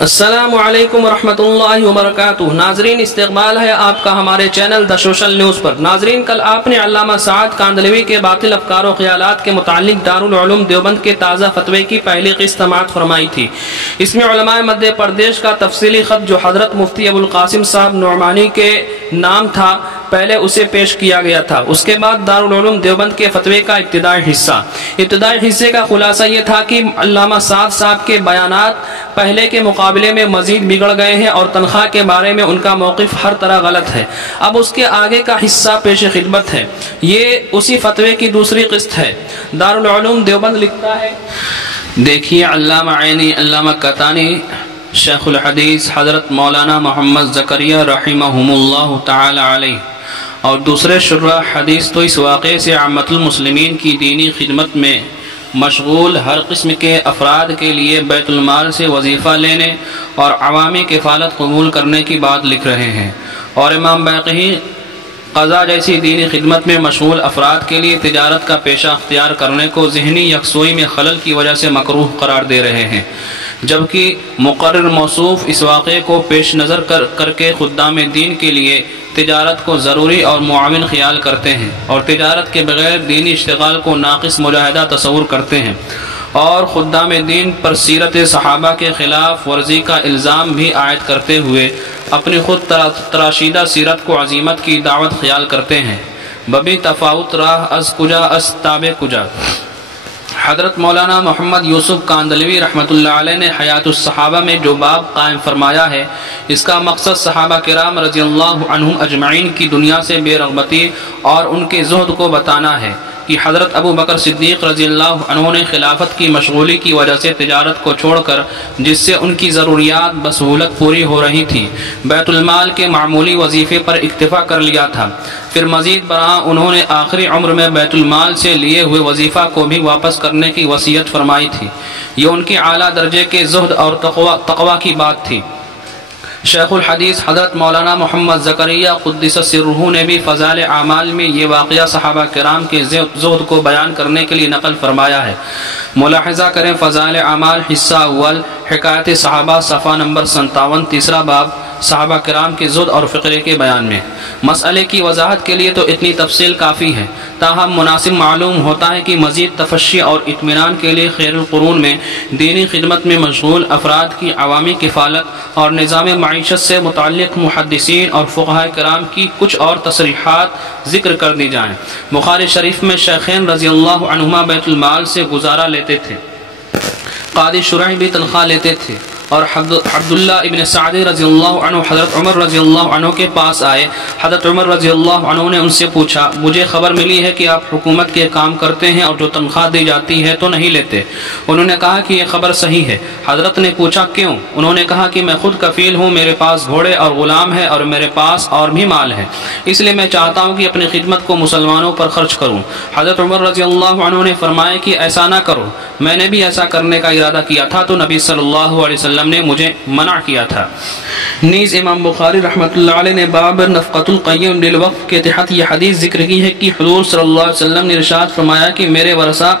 السلام علیکم ورحمۃ اللہ وبرکاتہ۔ ناظرین، استقبال ہے آپ کا ہمارے چینل دا سوشل نیوز پر۔ ناظرین، کل آپ نے علامہ سعد کاندھلوی کے باطل افکار و خیالات کے متعلق دارالعلوم دیوبند کے تازہ فتوے کی پہلی قسط سماعت فرمائی تھی۔ اس میں علماء مدھیہ پردیش کا تفصیلی خط جو حضرت مفتی ابو القاسم صاحب نعمانی کے نام تھا، پہلے اسے پیش کیا گیا تھا۔ اس کے بعد دارالعلوم دیوبند کے فتوے کا ابتدائی حصے کا خلاصہ یہ تھا کہ علامہ سعد صاحب کے بیانات پہلے کے مقابلے میں مزید بگڑ گئے ہیں اور تنخواہ کے بارے میں ان کا موقف ہر طرح غلط ہے۔ اب اس کے آگے کا حصہ پیش خدمت ہے، یہ اسی فتوے کی دوسری قسط ہے۔ دارالعلوم دیوبند لکھتا ہے، دیکھیے علامہ عینی، علامہ قطانی، شیخ الحدیث حضرت مولانا محمد زکریہ رحمہم اللہ تعالی علیہ اور دوسرے شراح حدیث تو اس واقعے سے عامت المسلمین کی دینی خدمت میں مشغول ہر قسم کے افراد کے لیے بیت المال سے وظیفہ لینے اور عوامی کفالت قبول کرنے کی بات لکھ رہے ہیں، اور امام باقی قضا جیسی دینی خدمت میں مشغول افراد کے لیے تجارت کا پیشہ اختیار کرنے کو ذہنی یکسوئی میں خلل کی وجہ سے مکروہ قرار دے رہے ہیں، جبکہ مقرر موصوف اس واقعے کو پیش نظر کر کے خدام دین کے لیے تجارت کو ضروری اور معاون خیال کرتے ہیں اور تجارت کے بغیر دینی اشتغال کو ناقص مجاہدہ تصور کرتے ہیں، اور خدام دین پر سیرت صحابہ کے خلاف ورزی کا الزام بھی عائد کرتے ہوئے اپنی خود تراشیدہ سیرت کو عظیمت کی دعوت خیال کرتے ہیں۔ ببی تفاوت راہ از کجا از تابع کجا۔ حضرت مولانا محمد یوسف کاندھلوی رحمۃ اللہ علیہ نے حیات الصحابہ میں جو باب قائم فرمایا ہے، اس کا مقصد صحابہ کرام رضی اللہ عنہم اجمعین کی دنیا سے بے رغبتی اور ان کے زہد کو بتانا ہے کہ حضرت ابو بکر صدیق رضی اللہ عنہ نے خلافت کی مشغولی کی وجہ سے تجارت کو چھوڑ کر، جس سے ان کی ضروریات بسہولت پوری ہو رہی تھی، بیت المال کے معمولی وظیفے پر اکتفا کر لیا تھا۔ پھر مزید برآں انہوں نے آخری عمر میں بیت المال سے لیے ہوئے وظیفہ کو بھی واپس کرنے کی وصیت فرمائی تھی۔ یہ ان کے اعلیٰ درجے کے زہد اور تقوی کی بات تھی۔ شیخ الحدیث حضرت مولانا محمد زکریہ قدس سرہ نے بھی فضائل اعمال میں یہ واقعہ صحابہ کرام کے زہد کو بیان کرنے کے لیے نقل فرمایا ہے۔ ملاحظہ کریں فضائل اعمال حصہ اول، حکایت صحابہ، صفحہ نمبر 57، تیسرا باب، صحابہ کرام کے زہد اور فقرے کے بیان میں۔ مسئلے کی وضاحت کے لیے تو اتنی تفصیل کافی ہے، تاہم مناسب معلوم ہوتا ہے کہ مزید تفشی اور اطمینان کے لیے خیر القرون میں دینی خدمت میں مشغول افراد کی عوامی کفالت اور نظام معیشت سے متعلق محدثین اور فقہاء کرام کی کچھ اور تصریحات ذکر کر دی جائیں۔ بخاری شریف میں شیخین رضی اللہ عنہما بیت المال سے گزارا لیتے تھے، قاضی شرعی بھی تنخواہ لیتے تھے، اور عبداللہ ابن سعد رضی اللہ عنہ حضرت عمر رضی اللہ عنہ کے پاس آئے۔ حضرت عمر رضی اللہ عنہ نے ان سے پوچھا، مجھے خبر ملی ہے کہ آپ حکومت کے کام کرتے ہیں اور جو تنخواہ دی جاتی ہے تو نہیں لیتے۔ انہوں نے کہا کہ یہ خبر صحیح ہے۔ حضرت نے پوچھا کیوں؟ انہوں نے کہا کہ میں خود کفیل ہوں، میرے پاس گھوڑے اور غلام ہے اور میرے پاس اور بھی مال ہے، اس لیے میں چاہتا ہوں کہ اپنی خدمت کو مسلمانوں پر خرچ کروں۔ حضرت عمر رضی اللہ عنہ نے فرمایا کہ ایسا نہ کرو، میں نے بھی ایسا کرنے کا ارادہ کیا تھا تو نبی صلی اللہ علیہ وسلم نے مجھے منع کیا تھا۔ نیز امام بخاری رحمۃ اللہ علیہ نے باب نفقۃ القیم للوقف کے تحت یہ حدیث ذکر کی ہے کہ حضور صلی اللہ علیہ وسلم نے ارشاد فرمایا کہ میرے ورثہ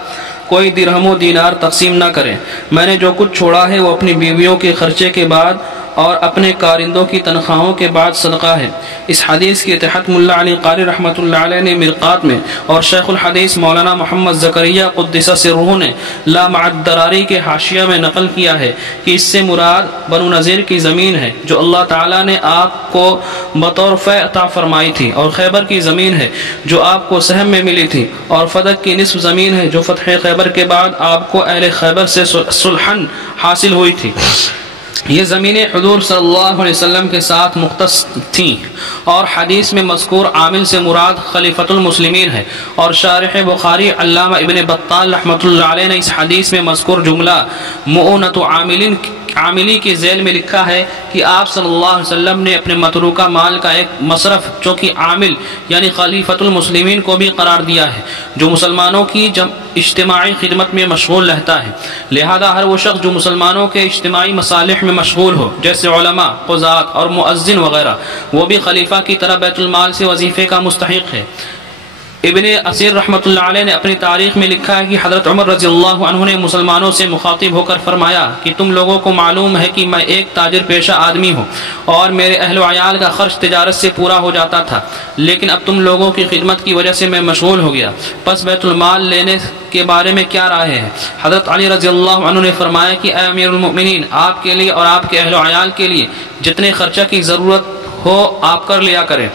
کوئی درہم و دینار تقسیم نہ کریں، میں نے جو کچھ چھوڑا ہے وہ اپنی بیویوں کے خرچے کے بعد اور اپنے کارندوں کی تنخواہوں کے بعد صدقہ ہے۔ اس حدیث کے تحت ملا علی قاری رحمۃ اللہ علیہ نے مرقات میں اور شیخ الحدیث مولانا محمد زکریہ قدس سرہ نے لا مع الدراری کے حاشیہ میں نقل کیا ہے کہ اس سے مراد بنو نذیر کی زمین ہے جو اللہ تعالیٰ نے آپ کو بطور فیع عطا فرمائی تھی، اور خیبر کی زمین ہے جو آپ کو سہم میں ملی تھی، اور فدق کی نصف زمین ہے جو فتح خیبر کے بعد آپ کو اہل خیبر سے صلحاً حاصل ہوئی تھی۔ یہ زمینیں حضور صلی اللہ علیہ وسلم کے ساتھ مختص تھیں، اور حدیث میں مذکور عامل سے مراد خلیفۃ المسلمین ہے، اور شارح بخاری علامہ ابن بطال رحمۃ اللہ علیہ نے اس حدیث میں مذکور جملہ مؤونۃ عاملی کے ذیل میں لکھا ہے کہ آپ صلی اللہ علیہ وسلم نے اپنے متروکہ مال کا ایک مصرف جو کہ عامل یعنی خلیفۃ المسلمین کو بھی قرار دیا ہے، جو مسلمانوں کی اجتماعی خدمت میں مشغول رہتا ہے۔ لہذا ہر وہ شخص جو مسلمانوں کے اجتماعی مصالح میں مشغول ہو، جیسے علماء، قضات اور مؤذن وغیرہ، وہ بھی خلیفہ کی طرح بیت المال سے وظیفے کا مستحق ہے۔ ابن اسیر رحمۃ اللہ علیہ نے اپنی تاریخ میں لکھا ہے کہ حضرت عمر رضی اللہ عنہ نے مسلمانوں سے مخاطب ہو کر فرمایا کہ تم لوگوں کو معلوم ہے کہ میں ایک تاجر پیشہ آدمی ہوں اور میرے اہل و عیال کا خرچ تجارت سے پورا ہو جاتا تھا، لیکن اب تم لوگوں کی خدمت کی وجہ سے میں مشغول ہو گیا، پس بیت المال لینے کے بارے میں کیا رائے ہے؟ حضرت علی رضی اللہ عنہ نے فرمایا کہ اے امیر المؤمنین، آپ کے لیے اور آپ کے اہل و عیال کے لیے جتنے خرچہ کی ضرورت ہو آپ کر لیا کریں۔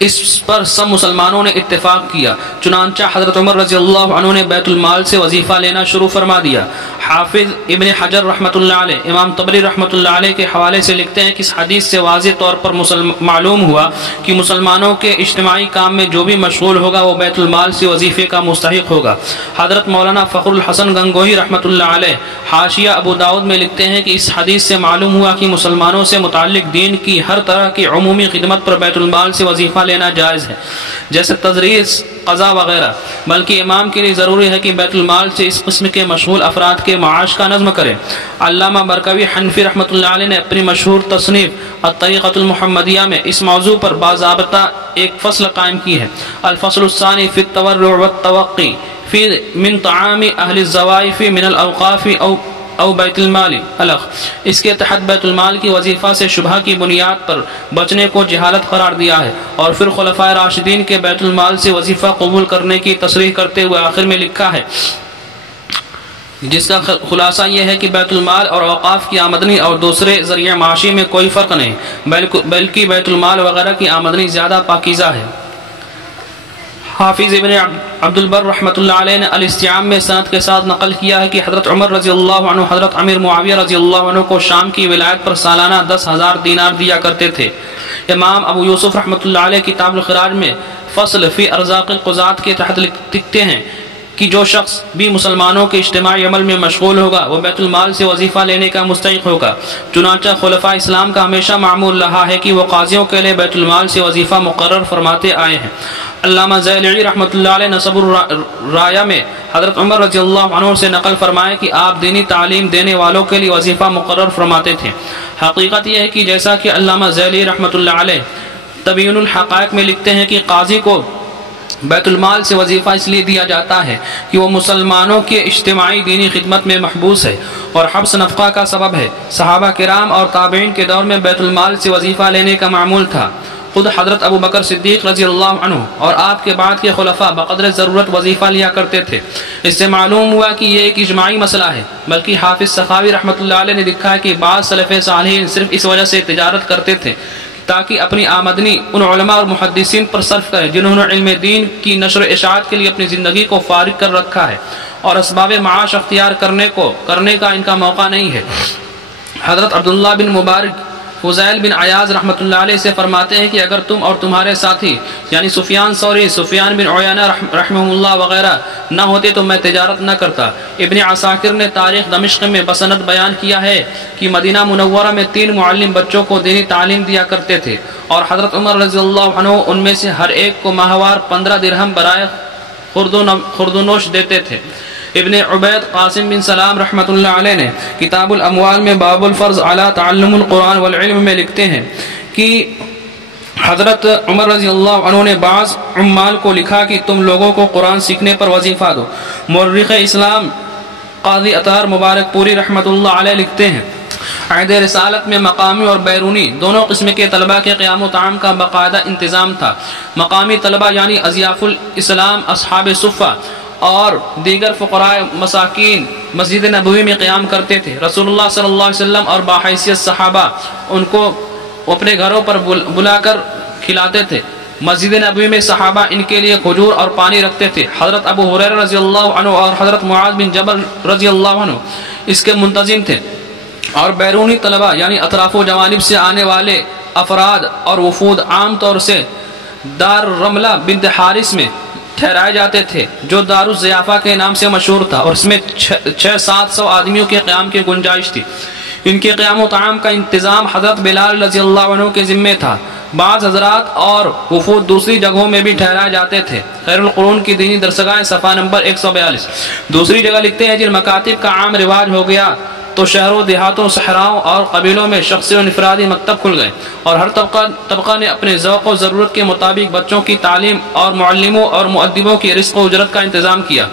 اس پر سب مسلمانوں نے اتفاق کیا، چنانچہ حضرت عمر رضی اللہ عنہ نے بیت المال سے وظیفہ لینا شروع فرما دیا۔ حافظ ابن حجر رحمۃ اللہ علیہ امام طبری رحمۃ اللہ علیہ کے حوالے سے لکھتے ہیں کہ اس حدیث سے واضح طور پر معلوم ہوا کہ مسلمانوں کے اجتماعی کام میں جو بھی مشغول ہوگا وہ بیت المال سے وظیفے کا مستحق ہوگا۔ حضرت مولانا فخر الحسن گنگوہی رحمۃ اللہ علیہ حاشیہ ابو داؤد میں لکھتے ہیں کہ اس حدیث سے معلوم ہوا کہ مسلمانوں سے متعلق دین کی ہر طرح کی عمومی خدمت پر بیت المال سے وظیفہ لینا جائز ہے، جیسے تدریس، قضا وغیرہ، بلکہ امام کے لیے ضروری ہے کہ بیت المال سے اس قسم کے مشغول افراد کے معاش کا نظم کرے۔ علامہ برکوی حنفی رحمۃ اللہ علیہ نے اپنی مشہور تصنیف الطریقۃ المحمدیہ میں اس موضوع پر باضابطہ ایک فصل قائم کی ہے، الفصل الثانی فی التورع والتوقی فی من طعام اہل الزوائف من الاوقاف او بیت المال الخ۔ اس کے تحت بیت المال کی وظیفہ سے شبہ کی بنیاد پر بچنے کو جہالت قرار دیا ہے، اور پھر خلفائے راشدین کے بیت المال سے وظیفہ قبول کرنے کی تصریح کرتے ہوئے آخر میں لکھا ہے، جس کا خلاصہ یہ ہے کہ بیت المال اور اوقاف کی آمدنی اور دوسرے ذریعہ معاشی میں کوئی فرق نہیں، بلکہ بیت المال وغیرہ کی آمدنی زیادہ پاکیزہ ہے۔ حافظ ابن عبد البر رحمۃ اللہ علیہ نے الاستیعاب میں سند کے ساتھ نقل کیا ہے کہ حضرت عمر رضی اللہ عنہ حضرت امیر معاویہ رضی اللہ عنہ کو شام کی ولایت پر سالانہ 10,000 دینار دیا کرتے تھے۔ امام ابو یوسف رحمۃ اللہ علیہ کتاب الخراج میں فصل فی ارزاق القضاة کے تحت لکھتے ہیں کہ جو شخص بھی مسلمانوں کے اجتماعی عمل میں مشغول ہوگا وہ بیت المال سے وظیفہ لینے کا مستحق ہوگا۔ چنانچہ خلفاء اسلام کا ہمیشہ معمول رہا ہے کہ وہ قاضیوں کے لیے بیت المال سے وظیفہ مقرر فرماتے آئے ہیں۔ علامہ زیلعی رحمۃ اللہ علیہ نصب الرایہ میں حضرت عمر رضی اللہ عنہ سے نقل فرمائے کہ آپ دینی تعلیم دینے والوں کے لیے وظیفہ مقرر فرماتے تھے۔ حقیقت یہ ہے کہ جیسا کہ علامہ زیلعی رحمۃ اللہ علیہ تبیین الحقائق میں لکھتے ہیں کہ قاضی کو بیت المال سے وظیفہ اس لیے دیا جاتا ہے کہ وہ مسلمانوں کے اجتماعی دینی خدمت میں محبوس ہے اور حبس نفقہ کا سبب ہے۔ صحابہ کرام اور تابعین کے دور میں بیت المال سے وظیفہ لینے کا معمول تھا۔ خود حضرت ابو بکر صدیق رضی اللہ عنہ اور آپ کے بعد کے خلفاء بقدر ضرورت وظیفہ لیا کرتے تھے۔ اس سے معلوم ہوا کہ یہ ایک اجماعی مسئلہ ہے، بلکہ حافظ سخاوی رحمۃ اللہ علیہ نے لکھا ہے کہ بعض سلف صالحین صرف اس وجہ سے تجارت کرتے تھے تاکہ اپنی آمدنی ان علماء اور محدثین پر صرف کریں جنہوں نے علم دین کی نشر و اشاعت کے لیے اپنی زندگی کو فارغ کر رکھا ہے اور اسباب معاش اختیار کرنے کا ان کا موقع نہیں ہے۔ حضرت عبداللہ بن مبارک فضیل بن عیاض رحمۃ اللہ علیہ سے فرماتے ہیں کہ اگر تم اور تمہارے ساتھی یعنی سفیان ثوری، سفیان بن عیینہ رحمہ اللہ وغیرہ نہ ہوتے تو میں تجارت نہ کرتا۔ ابن عساکر نے تاریخ دمشق میں بسند بیان کیا ہے کہ مدینہ منورہ میں 3 معلم بچوں کو دینی تعلیم دیا کرتے تھے اور حضرت عمر رضی اللہ عنہ ان میں سے ہر ایک کو ماہوار 15 درہم برائے خوردونوش دیتے تھے۔ ابن عبید قاسم بن سلام رحمۃ اللہ علیہ نے کتاب الاموال میں باب الفرض علی تعلم القرآن والعلم میں لکھتے ہیں کہ حضرت عمر رضی اللہ عنہ نے بعض عمال کو لکھا کہ تم لوگوں کو قرآن سیکھنے پر وظیفہ دو۔ مورخ اسلام قاضی اطہر مبارک پوری رحمۃ اللہ علیہ لکھتے ہیں عہد رسالت میں مقامی اور بیرونی دونوں قسم کے طلبہ کے قیام و طعام کا باقاعدہ انتظام تھا۔ مقامی طلبہ یعنی اضیاف الاسلام، اصحاب صفہ اور دیگر فقراء مساکین مسجد نبوی میں قیام کرتے تھے۔ رسول اللہ صلی اللہ علیہ وسلم اور باحیثیت صحابہ ان کو اپنے گھروں پر بلا کر کھلاتے تھے۔ مسجد نبوی میں صحابہ ان کے لیے کھجور اور پانی رکھتے تھے۔ حضرت ابو ہریرہ رضی اللہ عنہ اور حضرت معاذ بن جبل رضی اللہ عنہ اس کے منتظم تھے، اور بیرونی طلبہ یعنی اطراف و جوانب سے آنے والے افراد اور وفود عام طور سے دار رملہ بنت حارث میں ٹھہرائے جاتے تھے جو دار الضیافہ کے نام سے مشہور تھا، اور اس میں 600-700 آدمیوں کے قیام کی گنجائش تھی۔ ان کے قیام و طعام کا انتظام حضرت بلال رضی اللہ عنہ کے ذمے تھا۔ بعض حضرات اور وفود دوسری جگہوں میں بھی ٹھہرائے جاتے تھے۔ خیر القرون کی دینی درسگاہ صفحہ نمبر 142۔ دوسری جگہ لکھتے ہیں جن مکاتب کا عام رواج ہو گیا تو شہروں دیہاتوں صحراؤں اور قبیلوں میں شخصی و انفرادی مکتب کھل گئے اور ہر طبقہ نے اپنے ذوق و ضرورت کے مطابق بچوں کی تعلیم اور معلموں اور مؤدبوں کی رزق و اجرت کا انتظام کیا۔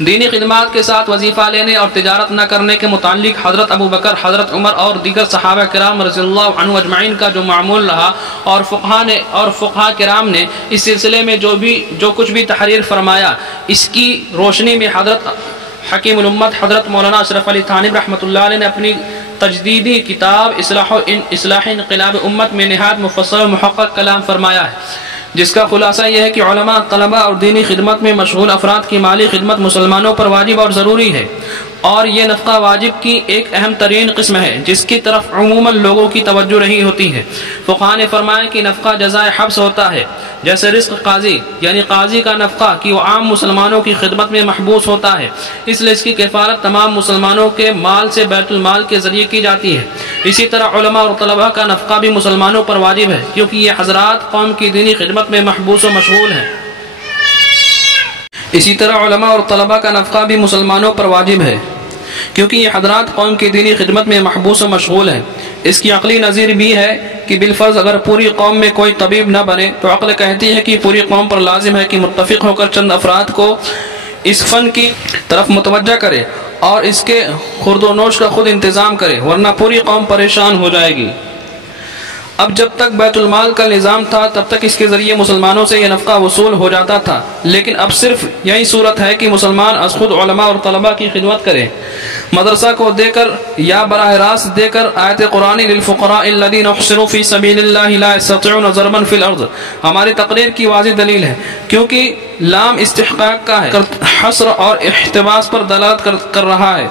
دینی خدمات کے ساتھ وظیفہ لینے اور تجارت نہ کرنے کے متعلق حضرت ابو بکر، حضرت عمر اور دیگر صحابہ کرام رضی اللہ عنہ اجمعین کا جو معمول رہا اور فقہاء کرام نے اس سلسلے میں جو کچھ بھی تحریر فرمایا، اس کی روشنی میں حضرت حکیم الامت حضرت مولانا اشرف علی تھانوی رحمۃ اللہ علیہ نے اپنی تجدیدی کتاب اصلاح انقلاب امت میں نہایت مفصل و محقق کلام فرمایا ہے، جس کا خلاصہ یہ ہے کہ علماء، طلباء اور دینی خدمت میں مشغول افراد کی مالی خدمت مسلمانوں پر واجب اور ضروری ہے، اور یہ نفقہ واجب کی ایک اہم ترین قسم ہے جس کی طرف عموماً لوگوں کی توجہ نہیں ہوتی ہے۔ فقہاء نے فرمایا کہ نفقہ جزائے حبس ہوتا ہے، جیسے رزق قاضی یعنی قاضی کا نفقہ کہ وہ عام مسلمانوں کی خدمت میں محبوس ہوتا ہے، اس لیے اس کی کفالت تمام مسلمانوں کے مال سے بیت المال کے ذریعے کی جاتی ہے۔ اسی طرح علماء اور طلباء کا نفقہ بھی مسلمانوں پر واجب ہے، کیونکہ یہ حضرات قوم کی دینی خدمت میں محبوس و مشغول ہیں۔ اسی طرح علماء اور طلباء کا نفقہ بھی مسلمانوں پر واجب ہے، کیونکہ یہ حضرات قوم کی دینی خدمت میں محبوس و مشغول ہیں۔ اس کی عقلی نظیر بھی ہے کہ بالفرض اگر پوری قوم میں کوئی طبیب نہ بنے تو عقل کہتی ہے کہ پوری قوم پر لازم ہے کہ متفق ہو کر چند افراد کو اس فن کی طرف متوجہ کرے اور اس کے خورد و نوش کا خود انتظام کرے، ورنہ پوری قوم پریشان ہو جائے گی۔ اب جب تک بیت المال کا نظام تھا تب تک اس کے ذریعے مسلمانوں سے یہ نفقہ وصول ہو جاتا تھا، لیکن اب صرف یہی صورت ہے کہ مسلمان از خود علماء اور طلباء کی خدمت کرے، مدرسہ کو دے کر یا براہ راست دے کر۔ آیت قرآنی للفقراء الذین احصروا فی سبیل اللہ لا یستطیعون ضربا فی الارض ہماری تقریر کی واضح دلیل ہے، کیونکہ لام استحقاق کا ہے، حصر اور احتباس پر دلالت کر رہا ہے۔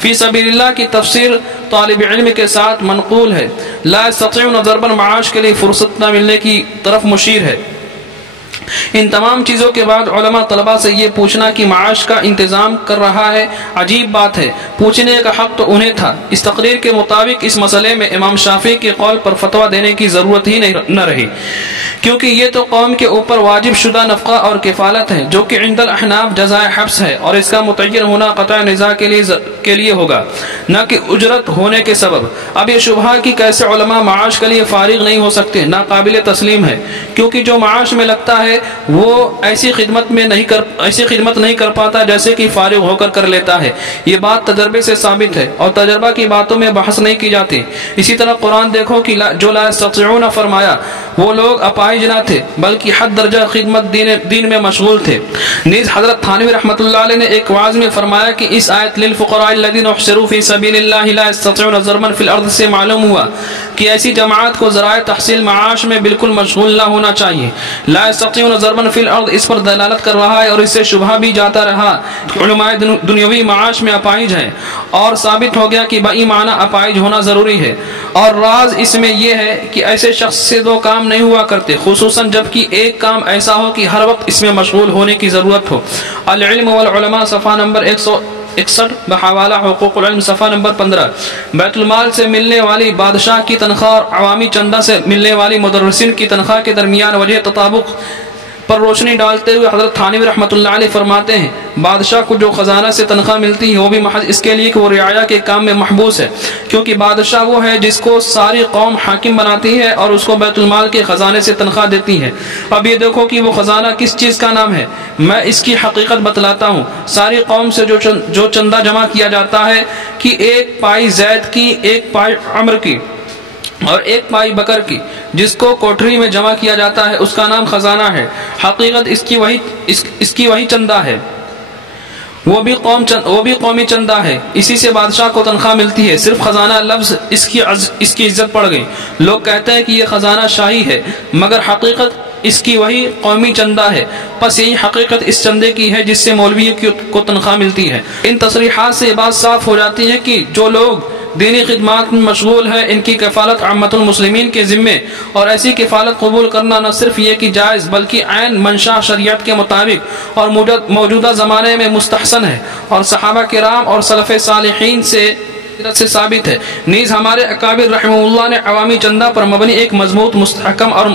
فی سبیل اللہ کی تفسیر طالب علم کے ساتھ منقول ہے، لا یستطیعون ضربا معاش کے لیے فرصت نہ ملنے کی طرف مشیر ہے۔ ان تمام چیزوں کے بعد علماء طلباء سے یہ پوچھنا کہ معاش کا انتظام کر رہا ہے، عجیب بات ہے۔ پوچھنے کا حق تو انہیں تھا۔ اس تقریر کے مطابق اس مسئلے میں امام شافعی کے قول پر فتویٰ دینے کی ضرورت ہی نہ رہی، کیونکہ یہ تو قوم کے اوپر واجب شدہ نفقہ اور کفالت ہے، جو کہ عند الاحناف جزائے حبس ہے، اور اس کا متعین ہونا قطع نزاع کے لیے ہوگا، نہ کہ اجرت ہونے کے سبب۔ اب یہ شبہ کہ کیسے علماء معاش کے لیے فارغ نہیں ہو سکتے ناقابل تسلیم ہے، کیونکہ جو معاش میں لگتا ہے وہ ایسی خدمت نہیں کر پاتا جیسے کہ فارغ ہو کر لیتا ہے۔ یہ بات تجربے سے ثابت ہے، اور تجربہ کی باتوں میں بحث نہیں کی جاتی۔ اسی طرح قرآن دیکھو کہ جو لا یستطیعون فرمایا، وہ لوگ اپائج نہ تھے بلکہ حد درجہ خدمت دین میں مشغول تھے۔ نیز حضرت تھانوی رحمۃ اللہ علیہ نے ایک وعظ میں فرمایا کہ اس آیت للفقراء الذین احصروا فی سبیل اللہ لا یستطیعون ضربا فی الارض سے معلوم ہوا کہ ایسی جماعت کو ذرائع تحصیل معاش میں بالکل مشغول نہ ہونا چاہیے۔ لا یستطیعون ضربا فی الارض اس پر دلالت کر رہا ہے، اور اس سے شبہ بھی جاتا رہا علماء دنیاوی معاش میں اپائج ہیں، اور ثابت ہو گیا کہ بئی معنی اپائج ہونا ضروری ہے۔ اور راز اس میں یہ ہے کہ ایسے شخص سے دو کام نہیں ہوا کرتے، خصوصاً جب کہ ایک کام ایسا ہو کہ ہر وقت اس میں مشغول ہونے کی ضرورت ہو۔ العلم والعلماء صفحہ نمبر 161 بحوالہ حقوق العلم صفحہ نمبر 15۔ بیت المال سے ملنے والی بادشاہ کی تنخواہ اور عوامی چندہ سے ملنے والی مدرسین کی تنخواہ کے درمیان وجہ تطابق پر روشنی ڈالتے ہوئے حضرت تھانوی رحمۃ اللہ علیہ فرماتے ہیں، بادشاہ کو جو خزانہ سے تنخواہ ملتی ہے وہ بھی محض اس کے لیے کہ وہ رعایا کے کام میں محبوس ہے، کیونکہ بادشاہ وہ ہے جس کو ساری قوم حاکم بناتی ہے اور اس کو بیت المال کے خزانے سے تنخواہ دیتی ہے۔ اب یہ دیکھو کہ وہ خزانہ کس چیز کا نام ہے، میں اس کی حقیقت بتلاتا ہوں۔ ساری قوم سے جو چندہ جمع کیا جاتا ہے کہ ایک پائی زید کی، ایک پائی عمر کی اور ایک پائی بکر کی، جس کو کوٹری میں جمع کیا جاتا ہے، اس کا نام خزانہ ہے۔ حقیقت اس کی وہی چندہ ہے، وہ بھی قومی چندہ ہے، اسی سے بادشاہ کو تنخواہ ملتی ہے۔ صرف خزانہ لفظ اس کی عزت پڑ گئی، لوگ کہتے ہیں کہ یہ خزانہ شاہی ہے، مگر حقیقت اس کی وہی قومی چندہ ہے۔ پس یہی حقیقت اس چندے کی ہے جس سے مولوی کو تنخواہ ملتی ہے۔ ان تصریحات سے یہ بات صاف ہو جاتی ہے کہ جو لوگ دینی خدمات میں مشغول ہے، ان کی کفالت عامۃ المسلمین کے ذمے، اور ایسی کفالت قبول کرنا نہ صرف یہ کہ جائز بلکہ عین منشا شریعت کے مطابق اور موجودہ زمانے میں مستحسن ہے، اور صحابہ کرام اور سلف صالحین سے ثابت ہے۔ نیز ہمارے اکابر رحمہ اللہ نے عوامی چندہ پر مبنی ایک مضبوط، مستحکم اور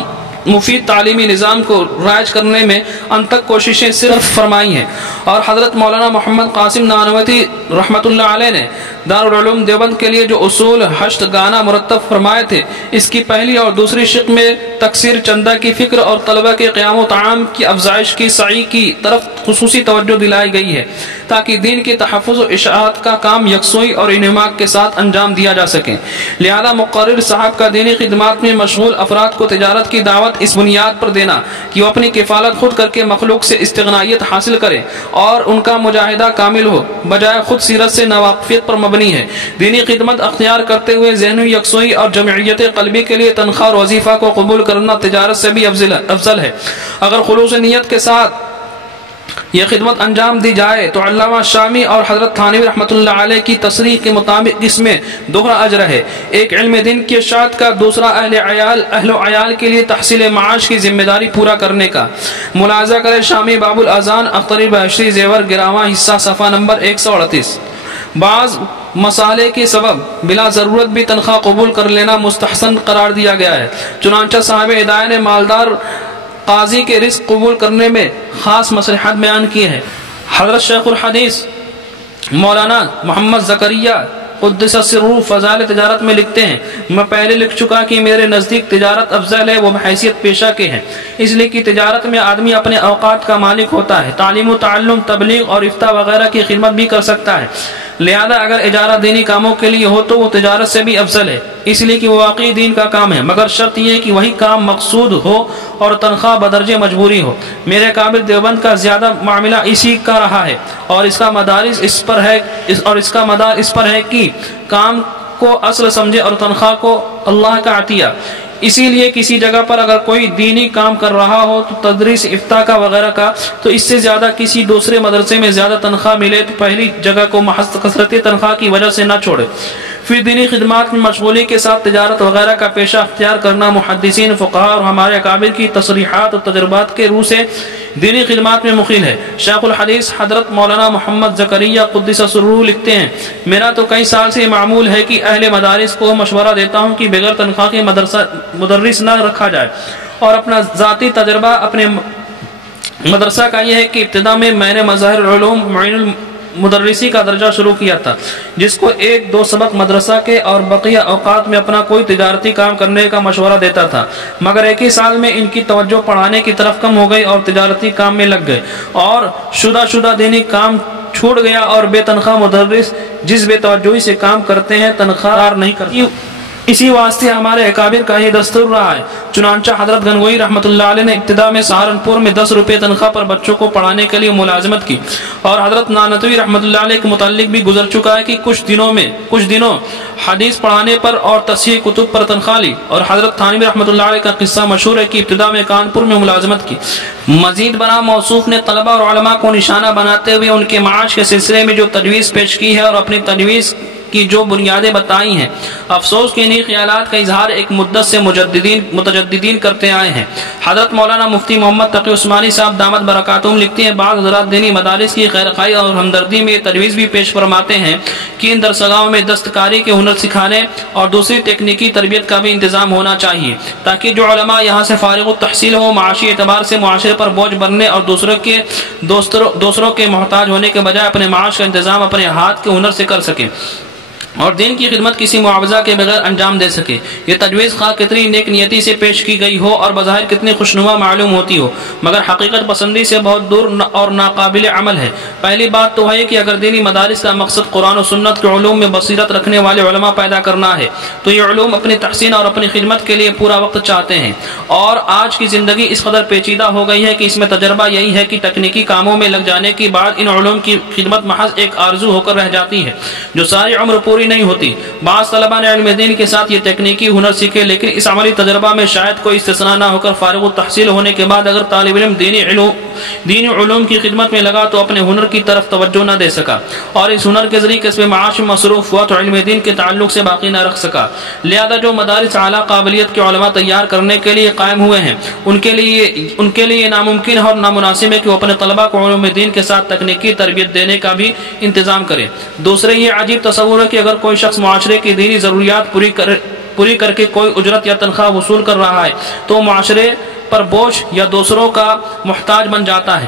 مفید تعلیمی نظام کو رائج کرنے میں انتک کوششیں صرف فرمائی ہیں، اور حضرت مولانا محمد قاسم نانوتی رحمۃ اللہ علیہ نے دارالعلوم دیوبند کے لیے جو اصول 8 گانا مرتب فرمائے تھے، اس کی پہلی اور دوسری شق میں تکثیر چندہ کی فکر اور طلبہ کے قیام و طعام کی افزائش کی سعی کی طرف خصوصی توجہ دلائی گئی ہے، تاکہ دین کی تحفظ و اشاعت کا کام یکسوئی اور انہماک کے ساتھ انجام دیا جا سکے۔ لہذا مقرر صاحب کا دینی خدمات میں مشغول افراد کو تجارت کی دعوت اس بنیاد پر دینا کہ وہ اپنی کفالت خود کر کے مخلوق سے استغنائیت حاصل کرے اور ان کا مجاہدہ کامل ہو، بجائے خود سیرت سے ناواقفیت پر مبنی ہے۔ دینی خدمت اختیار کرتے ہوئے ذہنی یکسوئی اور جمعیت قلبی کے لیے تنخواہ اور وظیفہ کو قبول کرنا تجارت سے بھی افضل ہے۔ اگر خلوص نیت کے ساتھ یہ خدمت انجام دی جائے تو علامہ شامی اور حضرت تھانوی رحمۃ اللہ علیہ کی تصریح کے مطابق اس میں دوہرا اجر ہے، ایک علم دین کی اشاعت کا، دوسرا اہل و عیال کے لیے تحصیل معاش کی ذمہ داری پورا کرنے کا۔ ملاحظہ کرے شامی باب الاذان اختری بہشتی زیور گراواں حصہ صفحہ نمبر 138۔ بعض مسالے کے سبب بلا ضرورت بھی تنخواہ قبول کر لینا مستحسن قرار دیا گیا ہے، چنانچہ صاحب ہدایہ نے مالدار قاضی کے رزق قبول کرنے میں خاص مصلحت بیان کی ہے۔ حضرت شیخ الحدیث مولانا محمد زکریا قدس سرہ فضائل تجارت میں لکھتے ہیں، میں پہلے لکھ چکا کہ میرے نزدیک تجارت افضل ہے، وہ بحیثیت پیشہ کے ہیں، اس لیے کہ تجارت میں آدمی اپنے اوقات کا مالک ہوتا ہے، تعلیم و تعلم، تبلیغ اور افتاء وغیرہ کی خدمت بھی کر سکتا ہے۔ لہذا اگر اجارہ دینی کاموں کے لیے ہو تو وہ تجارت سے بھی افضل ہے، اس لیے کہ وہ واقعی دین کا کام ہے، مگر شرط یہ کہ وہی کام مقصود ہو اور تنخواہ بدرجہ مجبوری ہو۔ میرے قابل دیوبند کا زیادہ معاملہ اسی کا رہا ہے، اور اس کا مدار اس پر ہے کہ کام کو اصل سمجھے اور تنخواہ کو اللہ کا عطیہ۔ اسی لیے کسی جگہ پر اگر کوئی دینی کام کر رہا ہو تو تدریس افتاء کا وغیرہ کا، تو اس سے زیادہ کسی دوسرے مدرسے میں زیادہ تنخواہ ملے تو پہلی جگہ کو محض کثرت تنخواہ کی وجہ سے نہ چھوڑے۔ پھر دینی خدمات میں مشغولی کے ساتھ تجارت وغیرہ کا پیشہ اختیار کرنا محدثین، فقہاء اور ہمارے اکابر کی تصریحات اور تجربات کے روح سے دینی خدمات میں مخیل ہے۔ شیخ الحدیث حضرت مولانا محمد زکریا قدس سرہ لکھتے ہیں، میرا تو کئی سال سے معمول ہے کہ اہل مدارس کو مشورہ دیتا ہوں کہ بغیر تنخواہ کے مدرس نہ رکھا جائے، اور اپنا ذاتی تجربہ اپنے مدرسہ کا یہ ہے کہ ابتدا میں نے مظاہر العلوم معین المدرسی کا درجہ شروع کیا تھا، جس کو 1-2 سبق مدرسہ کے اور بقیہ اوقات میں اپنا کوئی تجارتی کام کرنے کا مشورہ دیتا تھا، مگر ایک ہی سال میں ان کی توجہ پڑھانے کی طرف کم ہو گئی اور تجارتی کام میں لگ گئے، اور شدہ دینی کام چھوٹ گیا، اور بے تنخواہ مدرس جس بے توجہی سے کام کرتے ہیں تنخواہ نہیں کرتے۔ اسی واسطے ہمارے اکابر کا یہ دستور رہا ہے، چنانچہ حضرت گنگوئی رحمۃ اللہ علیہ نے ابتدا میں سہارنپور میں 10 روپے تنخواہ پر بچوں کو پڑھانے کے لیے ملازمت کی، اور حضرت نانوتوی رحمۃ اللہ علیہ کے متعلق بھی گزر چکا ہے کہ کچھ دنوں حدیث پڑھانے پر اور تصحیح کتب پر تنخواہ لی، اور حضرت تھانوی رحمۃ اللہ علیہ کا قصہ مشہور ہے کہ ابتدا میں کانپور میں ملازمت کی۔ مزید برآں موصوف نے طلبہ اور علماء کو نشانہ بناتے ہوئے ان کے معاش کے سلسلے میں جو تجویز پیش کی ہے اور اپنی تجویز کی جو بنیادیں بتائی ہیں، افسوس کے انہی خیالات کا اظہار ایک مدت سے متجددین کرتے آئے ہیں۔ حضرت مولانا مفتی محمد تقی عثمانی صاحب دامت برکاتہم لکھتے ہیں، بعض حضرات دینی مدارس کی خیرخواہی اور ہمدردی میں یہ تجویز بھی پیش فرماتے ہیں کہ ان درسگاہوں میں دستکاری کے ہنر سکھانے اور دوسری تکنیکی تربیت کا بھی انتظام ہونا چاہیے، تاکہ جو علماء یہاں سے فارغ التحصیل ہو، معاشی اعتبار سے معاشرے پر بوجھ بننے اور دوسروں کے محتاج ہونے کے بجائے اپنے معاش کا انتظام اپنے ہاتھ کے ہنر سے کر سکیں اور دین کی خدمت کسی معاوضہ کے بغیر انجام دے سکے۔ یہ تجویز خواہ کتنی نیک نیتی سے پیش کی گئی ہو اور بظاہر کتنی خوشنما معلوم ہوتی ہو، مگر حقیقت پسندی سے بہت دور اور ناقابل عمل ہے۔ پہلی بات تو ہے کہ اگر دینی مدارس کا مقصد قرآن و سنت کے علوم میں بصیرت رکھنے والے علماء پیدا کرنا ہے تو یہ علوم اپنی تحسین اور اپنی خدمت کے لیے پورا وقت چاہتے ہیں، اور آج کی زندگی اس قدر پیچیدہ ہو گئی ہے کہ اس میں تجربہ یہی ہے کہ تکنیکی کاموں میں لگ جانے کے بعد ان علوم کی خدمت محض ایک آرزو ہو کر رہ جاتی ہے جو ساری عمر پوری نہیں ہوتی۔ بعض طلباء نے علم دین کے ساتھ یہ تکنیکی ہنر سیکھے، لیکن اس عملی تجربہ میں شاید کوئی استثناء نہ ہو کر فارغ التحصیل ہونے کے بعد اگر طالب علم دینی علوم کی خدمت میں لگا تو اپنے ہنر کی طرف توجہ نہ دے سکا، اور اس ہنر کے ذریعے کسب معاش میں مصروف ہوا تو علم دین کے تعلق سے باقی نہ رکھ سکا۔ لہذا جو مدارس اعلیٰ قابلیت کے علماء تیار کرنے کے لیے قائم ہوئے ہیں ان کے لیے ناممکن ہے اور نامناسب ہے کہ وہ اپنے طلباء کو علوم دین کے ساتھ تکنیکی تربیت دینے کا بھی انتظام کرے۔ دوسرے یہ عجیب تصور ہے کہ اگر کوئی شخص معاشرے کی دینی ضروریات پوری کر کے کوئی اجرت یا تنخواہ وصول کر رہا ہے تو معاشرے پر بوجھ یا دوسروں کا محتاج بن جاتا ہے۔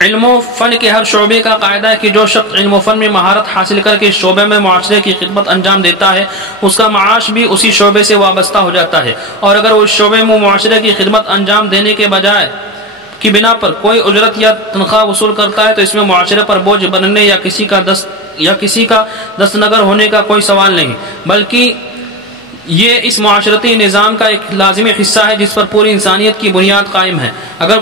علم و فن کے ہر شعبے کا قاعدہ ہے کہ جو شخص علم و فن میں مہارت حاصل کر کے اس شعبے میں معاشرے کی خدمت انجام دیتا ہے اس کا معاش بھی اسی شعبے سے وابستہ ہو جاتا ہے، اور اگر وہ اس شعبے میں معاشرے کی خدمت انجام دینے کے بجائے کی بنا پر کوئی اجرت یا تنخواہ وصول کرتا ہے تو اس میں معاشرے پر بوجھ بننے یا کسی کا دستنگر ہونے کا کوئی سوال نہیں، بلکہ یہ اس معاشرتی نظام کا ایک لازمی حصہ ہے جس پر پوری انسانیت کی بنیاد قائم ہے۔ اگر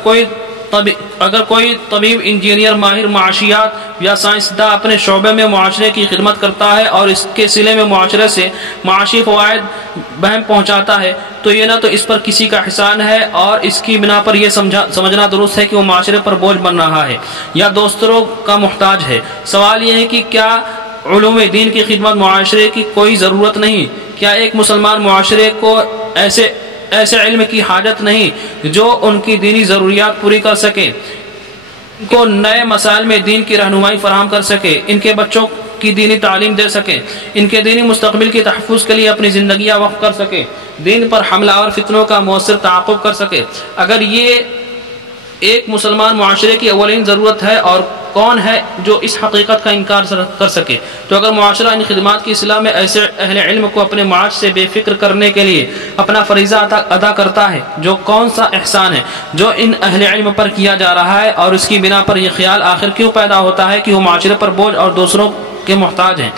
کوئی طبیب، انجینئر، ماہر معاشیات یا سائنسداں اپنے شعبے میں معاشرے کی خدمت کرتا ہے اور اس کے صلے میں معاشرے سے معاشی فوائد بہم پہنچاتا ہے تو یہ نہ تو اس پر کسی کا احسان ہے اور اس کی بنا پر یہ سمجھنا درست ہے کہ وہ معاشرے پر بوجھ بن رہا ہے یا دوستروں کا محتاج ہے۔ سوال یہ ہے کہ کیا علوم دین کی خدمت معاشرے کی کوئی ضرورت نہیں؟ کیا ایک مسلمان معاشرے کو ایسے علم کی حاجت نہیں جو ان کی دینی ضروریات پوری کر سکے، ان کو نئے مسائل میں دین کی رہنمائی فراہم کر سکے، ان کے بچوں کی دینی تعلیم دے سکے، ان کے دینی مستقبل کی تحفظ کے لیے اپنی زندگیاں وقف کر سکے، دین پر حملہ اور فتنوں کا مؤثر تعاقب کر سکے؟ اگر یہ ایک مسلمان معاشرے کی اولین ضرورت ہے اور کون ہے جو اس حقیقت کا انکار کر سکے؟ تو اگر معاشرہ ان خدمات کی اصلاح میں ایسے اہل علم کو اپنے معاش سے بے فکر کرنے کے لیے اپنا فریضہ ادا کرتا ہے، جو کون سا احسان ہے جو ان اہل علم پر کیا جا رہا ہے، اور اس کی بنا پر یہ خیال آخر کیوں پیدا ہوتا ہے کہ وہ معاشرے پر بوجھ اور دوسروں کے محتاج ہیں؟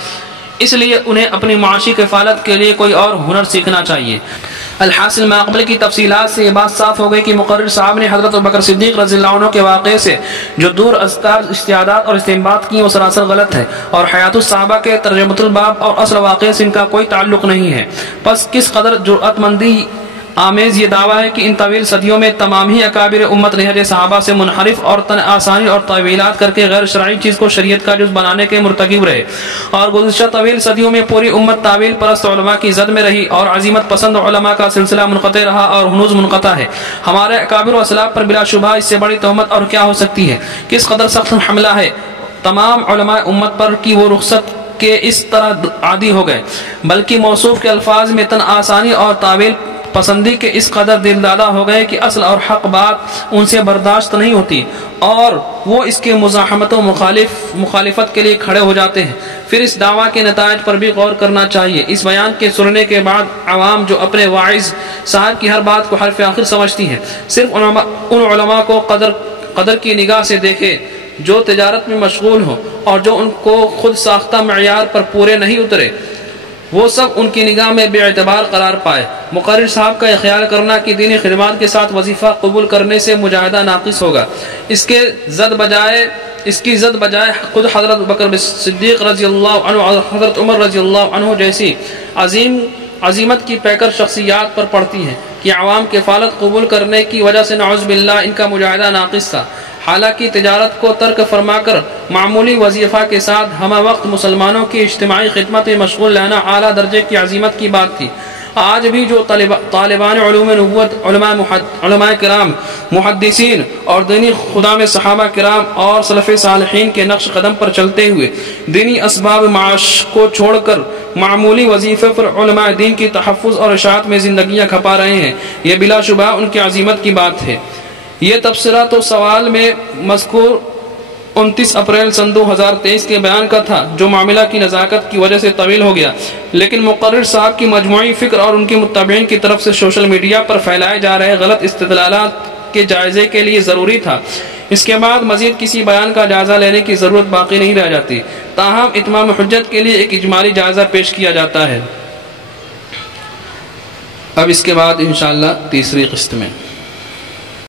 اس لیے انہیں اپنی معاشی کفالت کے لیے کوئی اور ہنر سیکھنا چاہیے۔ الحاصل ماقبل کی تفصیلات سے یہ بات صاف ہو گئی کہ مقرر صاحب نے حضرت ابوبکر صدیق رضی اللہ عنہ کے واقعے سے جو دور ازکار استعداد اور استنباط کی وہ سراسر غلط ہے، اور حیات الصحابہ کے ترجمۃ الباب اور اصل واقعے سے ان کا کوئی تعلق نہیں ہے۔ پس کس قدر جرأت مندی آمیز یہ دعویٰ ہے کہ ان طویل صدیوں میں تمام ہی اکابر امت نہج صحابہ سے منحرف اور تن آسانی اور تعویلات کر کے غیر شرعی چیز کو شریعت کا جز بنانے کے مرتکب رہے، اور گزشتہ طویل صدیوں میں پوری امت تعویل پرست علماء کی زد میں رہی اور عظیمت پسند علماء کا سلسلہ منقطع رہا اور ہنوز منقطع ہے۔ ہمارے اکابر و اسلاف پر بلا شبہ اس سے بڑی تہمت اور کیا ہو سکتی ہے؟ کس قدر سخت حملہ ہے تمام علماء امت پر کہ وہ رخصت کے اس طرح عادی ہو گئے، بلکہ موصوف کے الفاظ میں تن آسانی اور تعویل پسندی کے اس قدر دل دادہ ہو گئے کہ اصل اور حق بات ان سے برداشت نہیں ہوتی اور وہ اس کے مزاحمت و مخالفت کے لیے کھڑے ہو جاتے ہیں۔ پھر اس دعویٰ کے نتائج پر بھی غور کرنا چاہیے۔ اس بیان کے سننے کے بعد عوام جو اپنے واعظ صاحب کی ہر بات کو حرف آخر سمجھتی ہیں، صرف ان علماء کو قدر کی نگاہ سے دیکھے جو تجارت میں مشغول ہوں اور جو ان کو خود ساختہ معیار پر پورے نہیں اترے، وہ سب ان کی نگاہ میں بے اعتبار قرار پائے۔ مقرر صاحب کا یہ خیال کرنا کہ دینی خدمات کے ساتھ وظیفہ قبول کرنے سے مجاہدہ ناقص ہوگا، اس کی زد بجائے خود حضرت بکر صدیق رضی اللہ عنہ اور حضرت عمر رضی اللہ عنہ جیسی عظیمت کی پیکر شخصیات پر پڑتی ہیں کہ عوام کفالت قبول کرنے کی وجہ سے نعوذ باللہ ان کا مجاہدہ ناقص تھا، حالانکہ تجارت کو ترک فرما کر معمولی وظیفہ کے ساتھ ہمہ وقت مسلمانوں کی اجتماعی خدمت میں مشغول رہنا اعلیٰ درجے کی عظیمت کی بات تھی۔ آج بھی جو طالبان علوم نبوت، علماء کرام، محدثین اور دینی خدا میں صحابہ کرام اور سلف صالحین کے نقش قدم پر چلتے ہوئے دینی اسباب معاش کو چھوڑ کر معمولی وظیفے پر علماء دین کی تحفظ اور اشاعت میں زندگیاں کھپا رہے ہیں، یہ بلا شبہ ان کی عظیمت کی بات ہے۔ یہ تبصرہ تو سوال میں مذکور 29 اپریل سن 2023 کے بیان کا تھا جو معاملہ کی نزاکت کی وجہ سے طویل ہو گیا، لیکن مقرر صاحب کی مجموعی فکر اور ان کے متابعین کی طرف سے سوشل میڈیا پر پھیلائے جا رہے غلط استدلالات کے جائزے کے لیے ضروری تھا۔ اس کے بعد مزید کسی بیان کا جائزہ لینے کی ضرورت باقی نہیں رہ جاتی، تاہم اتمام حجت کے لیے ایک اجمالی جائزہ پیش کیا جاتا ہے۔ اب اس کے بعد انشاءاللہ تیسری قسط میں